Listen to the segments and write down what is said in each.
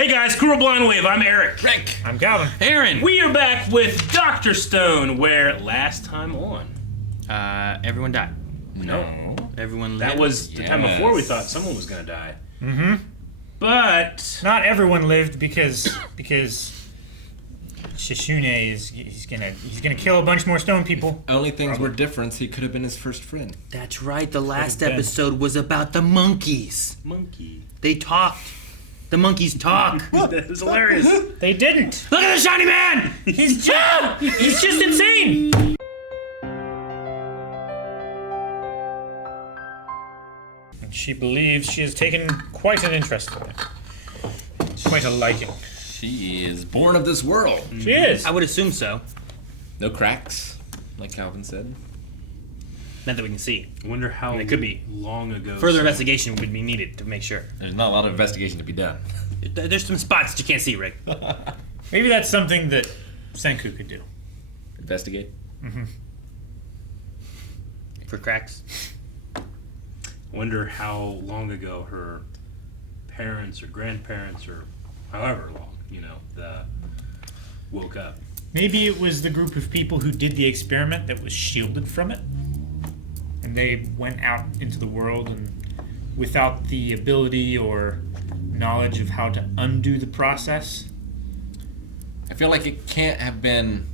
Hey guys, Cool Blind Wave, I'm Eric. Rick. I'm Calvin. Aaron. We are back with Dr. Stone, where last time on... Everyone died. No. Everyone lived. That was the time before we thought someone was going to die. Mm-hmm. But... Not everyone lived because Shishune is he's gonna kill a bunch more stone people. Only things were different. He could have been his first friend. That's right. The last been. episode was about the monkeys. Monkey. They talked. The monkeys talk. That was hilarious. They didn't. Look at the shiny man! He's just insane. And she believes she has taken quite an interest in it. Quite a liking. She is born of this world. She is. I would assume so. No cracks, like Calvin said. Not that we can see. I wonder how It could be. long ago... Further investigation would be needed to make sure. There's not a lot of investigation to be done. There's some spots that you can't see, Rick. Maybe that's something that Senku could do. Investigate? For cracks. I wonder how long ago her parents or grandparents or however long, woke up. Maybe it was the group of people who did the experiment that was shielded from it. And they went out into the world and without the ability or knowledge of how to undo the process. I feel like it can't have been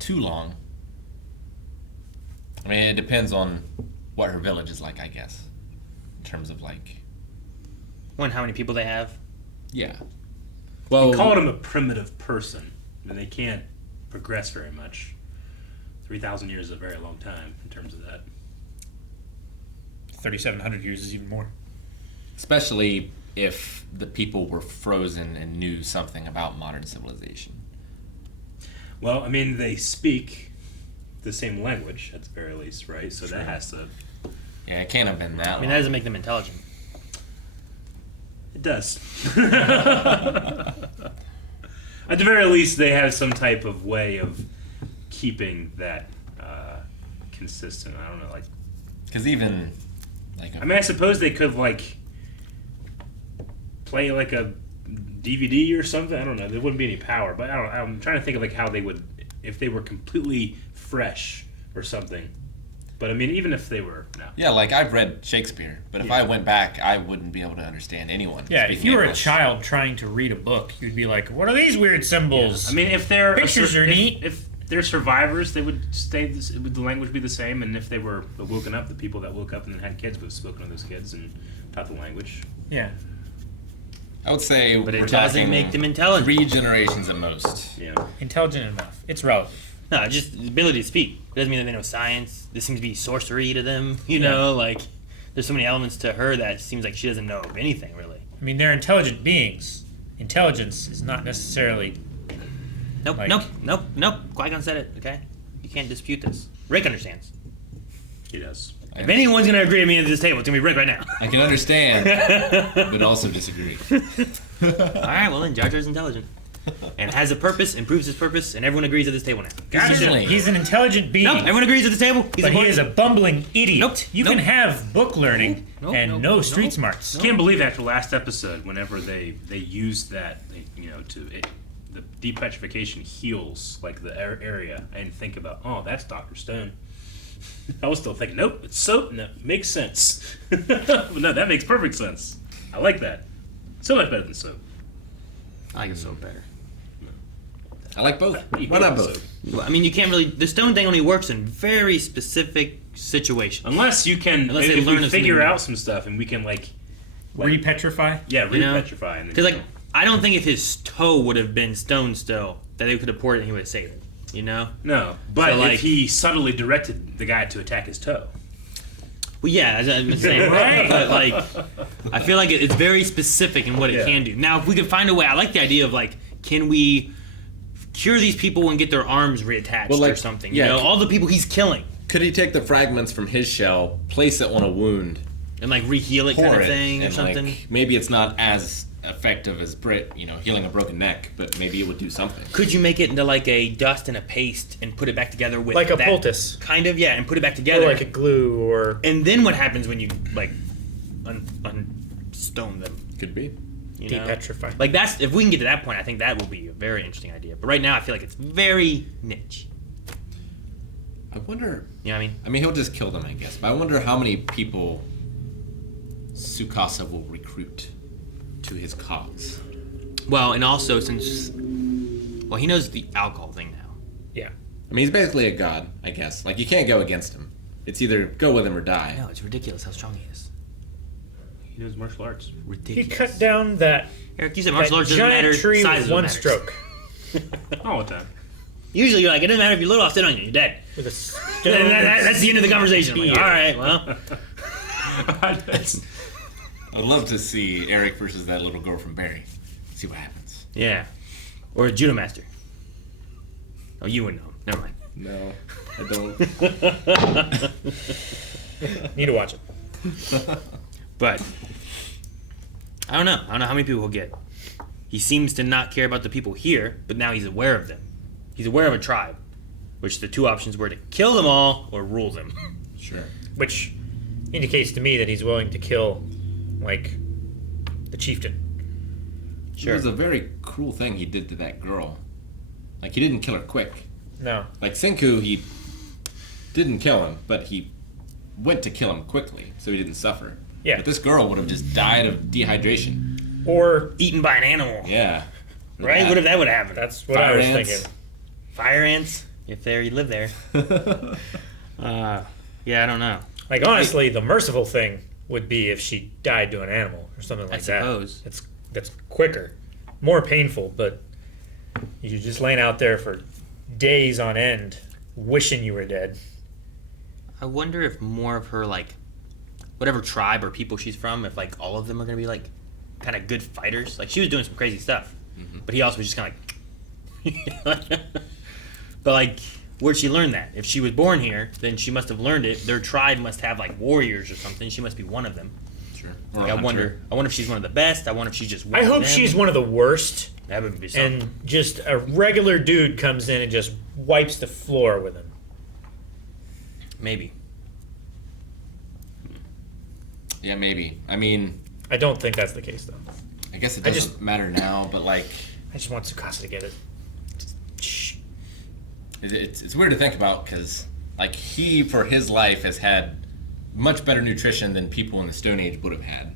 too long. I mean, it depends on what her village is like, I guess. In terms of One, how many people they have. Yeah. Well, Call him a primitive person. I mean, they can't progress very much. 3,000 years is a very long time in terms of that. 3,700 years is even more. especially if the people were frozen and knew something about modern civilization. Well, I mean, they speak the same language, at the very least, right? So that has to... Yeah, it can't have been that I mean, long. that doesn't make them intelligent. It does. At the very least, they have some type of way of keeping that consistent. I don't know, like... Because even... I mean, I suppose they could, play, a DVD or something. I don't know. There wouldn't be any power. But I'm trying to think of, how they would... If they were completely fresh or something. But, I mean, even if they were... No. Yeah, I've read Shakespeare, but if I went back, I wouldn't be able to understand anyone. Yeah, if you were English. a child trying to read a book, you'd be like, what are these weird symbols? Yeah. I mean, if they're... Pictures are neat. If they're survivors, they would stay... Would the language be the same? And if they were woken up, the people that woke up and then had kids would have spoken to those kids and taught the language. Yeah. I would say But it we're doesn't talking make them intelligent. 3 generations at most. Yeah. Intelligent enough. It's relative. No, just the ability to speak. It doesn't mean that they know science. This seems to be sorcery to them. You know, there's so many elements to her that it seems like she doesn't know of anything, really. I mean, they're intelligent beings. Intelligence is not necessarily... Nope, Like- nope. Qui-Gon said it, okay? You can't dispute this. Rick understands. He does. If anyone's going to agree with me at this table, it's going to be Rick right now. I can understand, but also disagree. All right, well then, Jar Jar's intelligent. And has a purpose, improves his purpose, and everyone agrees at this table now. Definitely. He's an intelligent being. No, everyone agrees at this table. He's But he important. is a bumbling idiot. Nope. You can have book learning and no street smarts. I can't believe after last episode, whenever they used that, the depetrification heals the area. I didn't think about, that's Dr. Stone. I was still thinking, nope, it's soap. No, makes sense. No, that makes perfect sense. I like that. So much better than soap. I like it so better. I like both. You Why not hate both? soap. Well, I mean, you can't really... The stone thing only works in very specific situations. Unless you can, Unless they if learn we of figure something. out some stuff and we can Repetrify? yeah, You know? repetrify. And Because, I don't think if his toe would have been stone still, that they could have poured it and he would have saved it. You know? no, but So, if he subtly directed the guy to attack his toe. Well, yeah, as I've been saying, Right. but I feel like it's very specific in what it Yeah. can do. Now, if we could find a way, I like the idea of can we cure these people and get their arms reattached Well, or something? yeah. You know, all the people he's killing Could he take the fragments from his shell, place it on a wound, and reheal it pour kind of it, thing or and something. maybe it's not as effective as healing a broken neck, but maybe it would do something. Could you make it into a dust and a paste and put it back together with Like a that poultice. kind of, and put it back Or together. like a glue or... And then what happens when you unstone them? Could be. You know? Depetrify. Like that's if we can get to that point, I think that will be a very interesting idea. But right now, I feel like it's very niche. I wonder. You know what I mean? I mean, he'll just kill them, I guess. But I wonder how many people Tsukasa will recruit to his cause. Well, and also since, well, he knows the alcohol thing now. Yeah. I mean, he's basically a god, I guess. Like, you can't go against him. It's either go with him or die. No, it's ridiculous how strong he is. He knows martial arts. He Ridiculous. cut down that, Eric, you said that martial arts doesn't matter. giant tree Size with is what one matters. stroke. All the time. Usually, you're like, it doesn't matter if you little off sit on you, you're dead. With a That's the end of the conversation. I'm like, spear. all right, well, I'd love to see Eric versus that little girl from Barry. See what happens. yeah, or a judo master. Oh, you wouldn't know. Never mind. No, I don't. Need to watch it. But I don't know. I don't know how many people he'll get. He seems to not care about the people here, but now he's aware of them. He's aware of a tribe, which the two options were to kill them all or rule them. Sure. Which indicates to me that he's willing to kill, like, the chieftain. It was a very cruel thing he did to that girl. Like, he didn't kill her quick. No. Like, Senku, he didn't kill him, but he went to kill him quickly, so he didn't suffer. Yeah. But this girl would have just died of dehydration. Or Eaten by an animal, Yeah. right? What if that would happen? that's what Fire I was ants. thinking. Fire ants, if you live there. Yeah, I don't know. Like, honestly, the merciful thing would be if she died to an animal or something like that. suppose. That's quicker. More painful, but you're just laying out there for days on end wishing you were dead. I wonder if more of her, like, whatever tribe or people she's from, if, like, all of them are going to be, like, kind of good fighters. Like, she was doing some crazy stuff. But he also was just kind of like... But, like, where'd she learn that? If she was born here, then she must have learned it. Their tribe must have, like, warriors or something. She must be one of them. Sure. Like, I wonder if she's one of the best. I wonder if she's just one I of hope them. she's one of the worst, That would be something. and just a regular dude comes in and just wipes the floor with him. Maybe. Yeah, maybe. I mean, I don't think that's the case, though. I guess it I doesn't just- matter now, but, like, I just want Tsukasa to get it. Shh. it's weird to think about because, like, he, for his life, has had much better nutrition than people in the Stone Age would have had.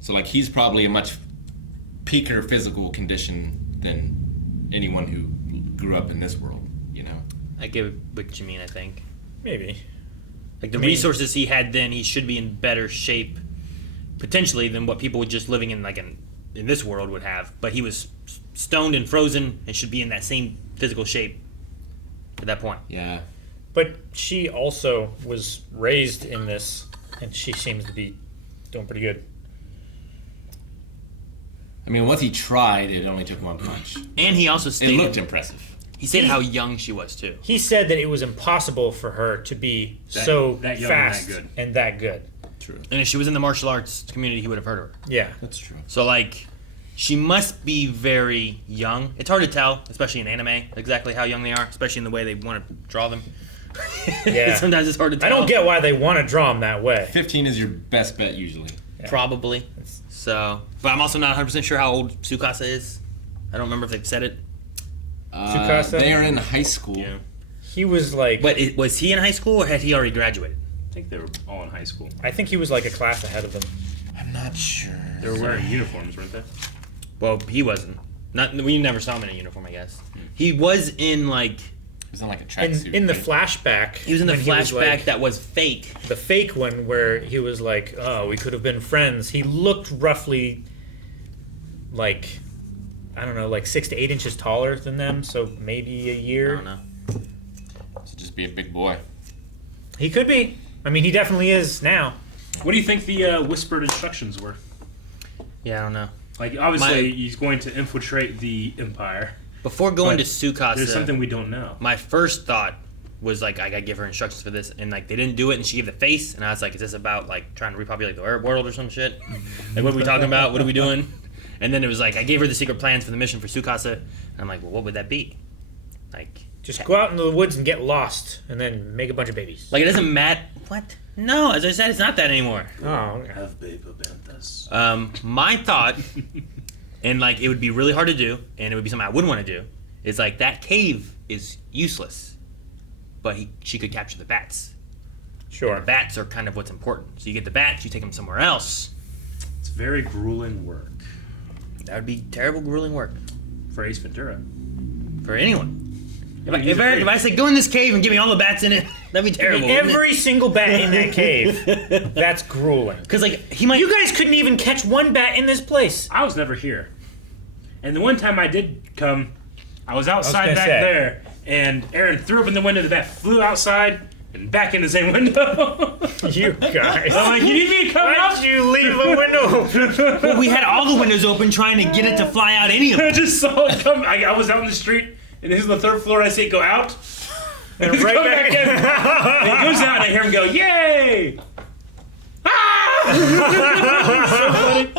So, like, he's probably a much peaker physical condition than anyone who grew up in this world, you know? I get what you mean, I think. Maybe. Like, the I mean- resources he had then, he should be in better shape, potentially, than what people just living in, like, in this world would have. But he was stoned and frozen and should be in that same physical shape at that point. Yeah. But she also was raised in this, and she seems to be doing pretty good. I mean, once he tried, it only took one punch. And he also It stated, looked impressive. he said how young she was, too. He said that it was impossible for her to be That- so that young and that fast good. and that good. True. And if she was in the martial arts community, he would have heard of her. Yeah. That's true. So, like, she must be very young. It's hard to tell, especially in anime, exactly how young they are, especially in the way they want to draw them. Yeah. Sometimes it's hard to tell. I don't get why they want to draw him that way. 15 is your best bet usually. Probably. So, but I'm also not 100% sure how old Tsukasa is. I don't remember if they've said it. Tsukasa? They are in high school. Yeah. He was like, But was he in high school or had he already graduated? I think they were all in high school. I think he was like a class ahead of them. I'm not sure. They were wearing uniforms, weren't they? Well, he wasn't. Not we never saw him in a uniform, I guess. He was in like He was in like a tracksuit. In the right? flashback. he was in the when flashback like- that was fake. the fake one where he was like, "Oh, we could have been friends." He looked roughly like, I don't know, like 6 to 8 inches taller than them, so maybe a I year. don't know. To just be a big boy. He could be. I mean, he definitely is now. What do you think the whispered instructions were? Yeah, I don't know. Like, obviously, My- he's going to infiltrate the Empire. Before going But to Tsukasa, There's something we don't know. my first thought was like I gotta give her instructions for this, and like they didn't do it, and she gave the face, and I was like, is this about like trying to repopulate the Arab world or some shit? Like, what are we talking about? What are we doing? And then it was like I gave her the secret plans for the mission for Tsukasa, and I'm like, well, what would that be? Like, Just go out into the woods and get lost, and then make a bunch of babies. Like, it doesn't matter. What? No, as I said, it's not that anymore. Oh, okay. Have baby bandas. My thought, and like it would be really hard to do, and it would be something I wouldn't want to do, is like that cave is useless, but she could capture the bats. Sure. The bats are kind of what's important. So you get the bats, you take them somewhere else. It's very grueling work That would be terrible, grueling work for Ace Ventura. for anyone. He's If I say go in this cave and give me all the bats in it, that'd be terrible. Every single bat in that cave, that's grueling. Because like he might. You guys couldn't even catch one bat in this place. I was never here. And the one time I did come, I was outside gonna back say. there, and Aaron threw open the window, the bat flew outside and back in the same window. You guys. I'm like, you need me to come Why out? did you leave a window open? Well, we had all the windows open trying to get it to fly out any of I them. just saw it come. I was out on the street, and this is the third floor, and I see it go out. And right Come back back in. in. And it goes out, and I hear him go, yay! Ah! So funny.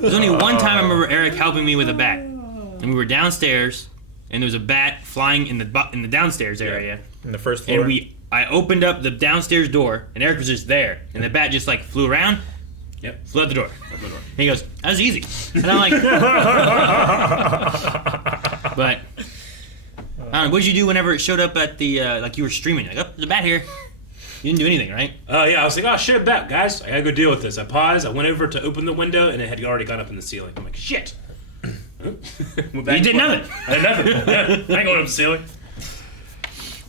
There's only one time I remember Eric helping me with a bat, and we were downstairs, and there was a bat flying in the downstairs area, In the first floor. and I opened up the downstairs door, and Eric was just there, and the bat just like flew around, Yep. flew out the door. And he goes, "That was easy," and I'm like, but. I don't know, what did you do whenever it showed up at the, like you were streaming? Like, oh, there's a bat here. You didn't do anything, right? Oh, yeah, I was like, oh, shit, bat, guys. I gotta go deal with this. I paused, I went over to open the window, and it had already gone up in the ceiling. I'm like, shit. You did nothing. I did nothing. Yeah, I ain't going up the ceiling.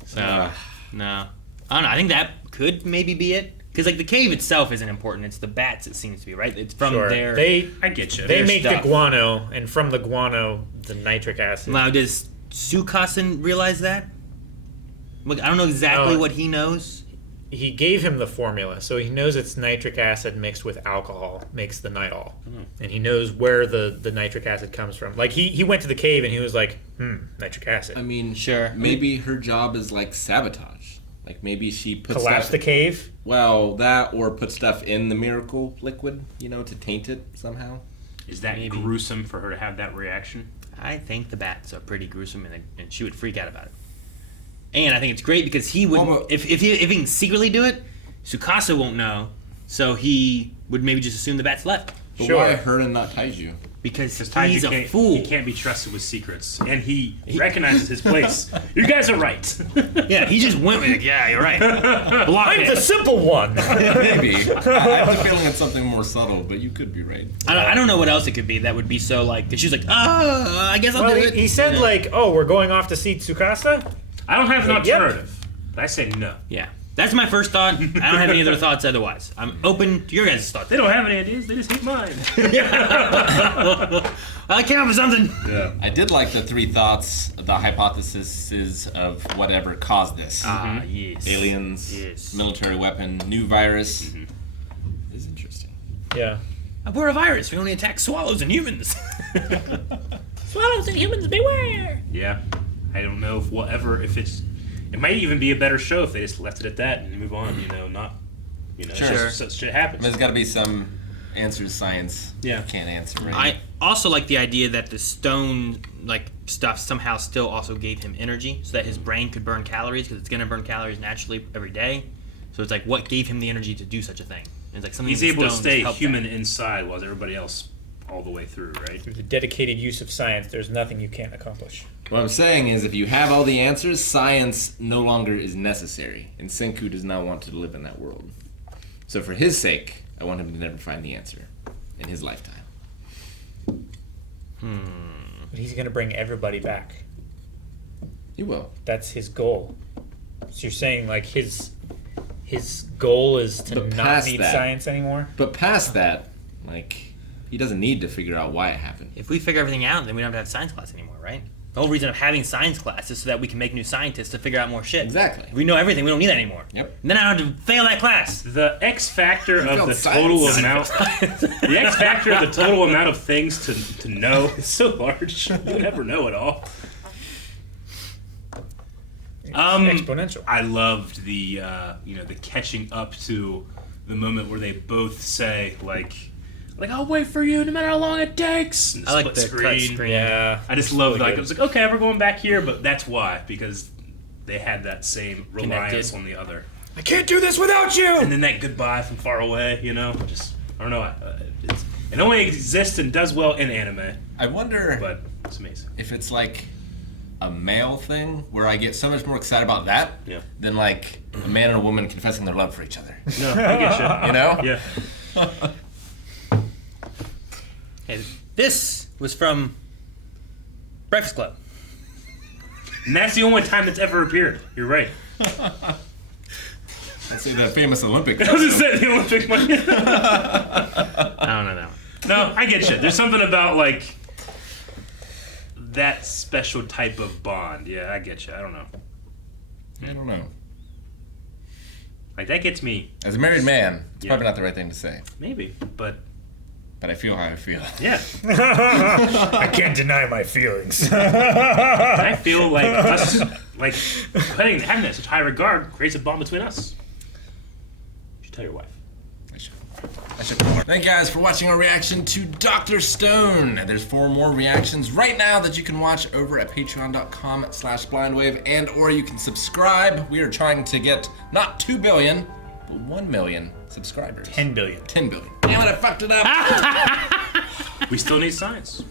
So, no. I don't know. I think that could maybe be it. Because, like, the cave itself isn't important. It's the bats, it seems to be, right? It's from Sure. their... I get you. They their make stuff. the guano, and from the guano, the nitric acid. Now, does Sukasen realize that? Look, I don't know exactly No. what he knows. He gave him the formula, so he knows it's nitric acid mixed with alcohol makes the nitol. And he knows where the nitric acid comes from. Like, he went to the cave and he was like, nitric acid. I mean, Sure. Maybe her job is like sabotage. Like maybe she puts Collapse stuff, the cave? well, that or put stuff in the miracle liquid, to taint it somehow. Is that Maybe. gruesome for her to have that reaction? I think the bats are pretty gruesome, and she would freak out about it. And I think it's great because he would, Well, but- if he can secretly do it, Tsukasa won't know, so he would maybe just assume the bats left. But Sure. why her and not Taiju? Because Because Taiju he's a can't, fool. he can't be trusted with secrets, and he recognizes his place. You guys are right. Yeah, he just went with it. Yeah, you're right. Block I'm the it. simple one! Maybe. I have the feeling it's something more subtle, but you could be right. I don't know what else it could be that would be so like. Cause she was like, I guess I'll Well, do it. he said, You know? like, oh, we're going off to see Tsukasa? I don't have an Like, yep. alternative. I say no. Yeah, that's my first thought. I don't have any other thoughts otherwise. I'm open to your guys' thoughts. They don't have any ideas. They just hate mine. I came up with something. Yeah. I did like the three thoughts, the hypotheses of whatever caused this. Ah, yes. Aliens, Yes. military weapon, new virus. Is interesting. Yeah. We're a virus. We only attack swallows and humans. Swallows and humans beware. Yeah. I don't know if we'll ever, if it's, it might even be a better show if they just left it at that and move on, not, Sure. just such shit happens. There's got to be some answers science Yeah. can't answer. Right? I also like the idea that the stone like stuff somehow still also gave him energy, so that his brain could burn calories because it's gonna burn calories naturally every day. So it's like what gave him the energy to do such a thing. And it's like something He's in the able to stones stay helped human that. inside while everybody else all the way through, right? Through the dedicated use of science, there's nothing you can't accomplish. What I'm saying is, if you have all the answers, science no longer is necessary, and Senku does not want to live in that world. So for his sake, I want him to never find the answer in his lifetime. But he's going to bring everybody back. He will. That's his goal. So you're saying, like, his goal is to But not past need that- science anymore? But past that, like, he doesn't need to figure out why it happened. If we figure everything out, then we don't have to have science class anymore, right? The whole reason of having science class is so that we can make new scientists to figure out more shit. Exactly. If we know everything, we don't need that anymore. Yep. And then I don't have to fail that class. The X factor of failed the science. total amount, the X factor of the total amount of things to know is so large. You never know it all. It's exponential. I loved the the catching up to the moment where they both say like, Like, I'll wait for you no matter how long it takes. And I like the split cut screen. Yeah. I just love, Really like, good. I was like, okay, we're going back here, but that's why, because they had that same reliance Connected. on the other. I can't do this without you. And then that goodbye from far away, you know? Just, I don't know. It only exists and does well in anime, I wonder but it's amazing. if it's like a male thing where I get so much more excited about that Yeah. than like a man and a woman confessing their love for each other. No, I get you. You know? Yeah. Hey, this was from Breakfast Club. And that's the only time it's ever appeared. You're right. I'd say the famous Olympic. I was just saying the Olympic one. I don't know that one. No, I get you. There's something about, like, that special type of bond. Yeah, I get you. I don't know. I don't know. Like, that gets me, As a married man, it's Yeah. probably not the right thing to say, maybe, but but I feel how I feel. yeah. I can't deny my feelings. I feel like us, like, having that such high regard creates a bond between us. You should tell your wife. I should. Thank you guys for watching our reaction to Dr. Stone. There's 4 more reactions right now that you can watch over at patreon.com/blindwave, and or you can subscribe. We are trying to get not 2 billion, but 1 million subscribers. 10 billion. 10 billion. Damn it, I fucked it up. We still need science.